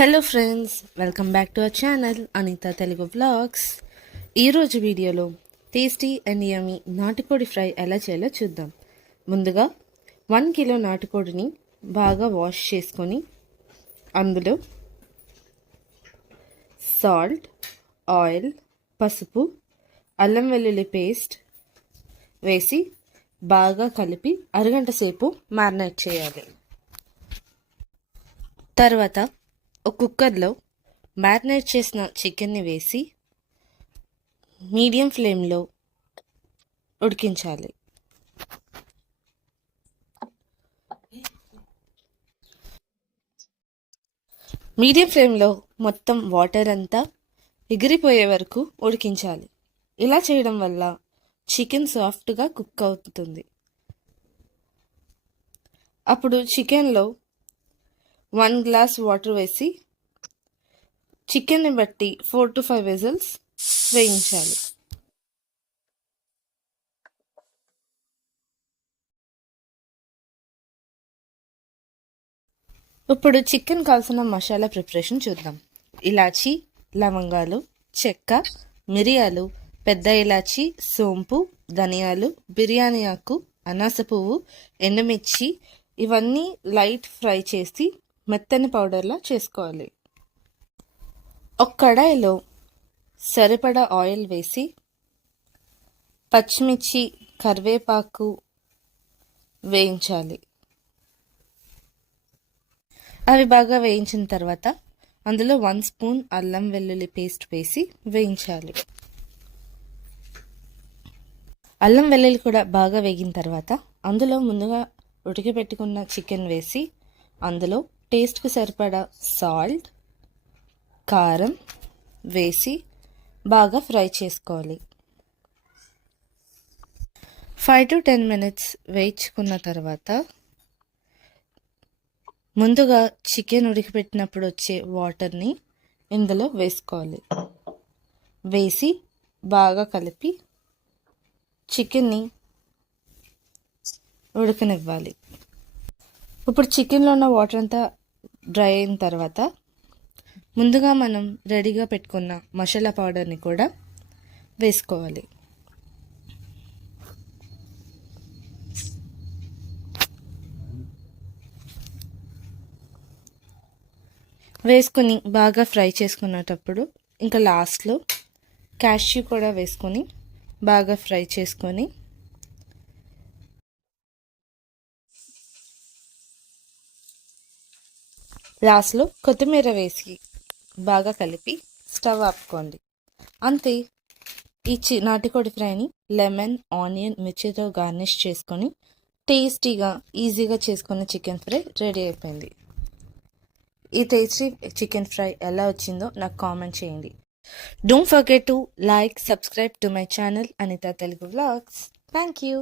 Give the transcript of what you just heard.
Hello friends welcome back to our channel Anitha Telugu vlogs ఈరోజు వీడియోలో tasty and yummy నాటుకోడి fry ఎలా చేయాలో చూద్దాం. ముందుగా వన్ కిలో నాటుకోడిని బాగా వాష్ చేసుకొని అందులో సాల్ట్ ఆయిల్ పసుపు అల్లం వెల్లుల్లి పేస్ట్ వేసి బాగా కలిపి అరగంట సేపు మ్యారినేట్ చేయాలి. తర్వాత ఒక కుక్కర్లో మ్యారినేట్ చేసిన చికెన్ని వేసి మీడియం ఫ్లేమ్లో ఉడికించాలి. మీడియం ఫ్లేమ్లో మొత్తం వాటర్ అంతా ఎగిరిపోయే వరకు ఉడికించాలి. ఇలా చేయడం వల్ల చికెన్ సాఫ్ట్గా కుక్ అవుతుంది. అప్పుడు చికెన్లో వన్ గ్లాస్ వాటర్ వేసి చికెన్ని బట్టి ఫోర్ టు ఫైవ్ విజిల్స్ వేయించాలి. ఇప్పుడు చికెన్ కావాల్సిన మసాలా ప్రిపరేషన్ చూద్దాం. ఇలాచి లవంగాలు చెక్క మిరియాలు పెద్ద ఇలాచి సోంపు ధనియాలు బిర్యానీ ఆకు అనాస పువ్వు ఎండుమిర్చి ఇవన్నీ లైట్ ఫ్రై చేసి మెత్తని పౌడర్లా చేసుకోవాలి. ఒక కడాయిలో సరిపడా ఆయిల్ వేసి పచ్చిమిర్చి కరివేపాకు వేయించాలి. అవి బాగా వేయించిన తర్వాత అందులో వన్ స్పూన్ అల్లం వెల్లుల్లి పేస్ట్ వేసి వేయించాలి. అల్లం వెల్లుల్లి కూడా బాగా వేగిన తర్వాత అందులో ముందుగా ఉడికిపెట్టుకున్న చికెన్ వేసి అందులో టేస్ట్కి సరిపడా సాల్ట్ కారం వేసి బాగా ఫ్రై చేసుకోవాలి. ఫైవ్ టు టెన్ మినిట్స్ వేయించుకున్న తర్వాత ముందుగా చికెన్ ఉడికిపెట్టినప్పుడు వచ్చే వాటర్ని ఇందులో వేసుకోవాలి. వేసి బాగా కలిపి చికెన్ని ఉడకనివ్వాలి. ఇప్పుడు చికెన్లో ఉన్న వాటర్ అంతా డ్రై అయిన తర్వాత ముందుగా మనం రెడీగా పెట్టుకున్న మసాలా పౌడర్ని కూడా వేసుకోవాలి. వేసుకొని బాగా ఫ్రై చేసుకునేటప్పుడు ఇంకా లాస్ట్లో క్యాష్యూ కూడా వేసుకొని బాగా ఫ్రై చేసుకొని లాస్ట్లో కొత్తిమీర వేసి బాగా కలిపి స్టవ్ ఆపుకోండి. అంతే ఈ చి నాటుకోడి ఫ్రైని లెమన్ ఆనియన్ మిర్చితో గార్నిష్ చేసుకొని టేస్టీగా ఈజీగా చేసుకున్న చికెన్ ఫ్రై రెడీ అయిపోయింది. ఈ టేస్టీ చికెన్ ఫ్రై ఎలా వచ్చిందో నాకు కామెంట్ చేయండి. Don't forget to like subscribe to my channel Anitha Telugu vlogs. Thank you